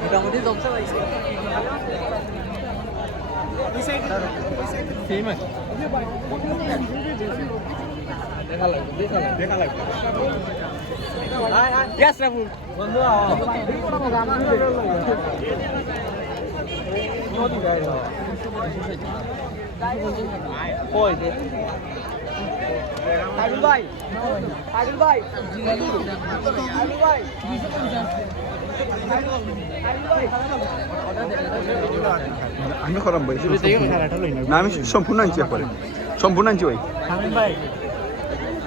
মোটামুটি জমছে পাইছে সেম আছে দেখা লাগবে দেখা আগুল ভাই ভাই। আগুল ভাই। আমি করাম ভাই না আমি সম্পূর্ণ আনছি একবারে সম্পূর্ণ আনছি ভাই। ভাই।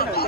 Oh, no.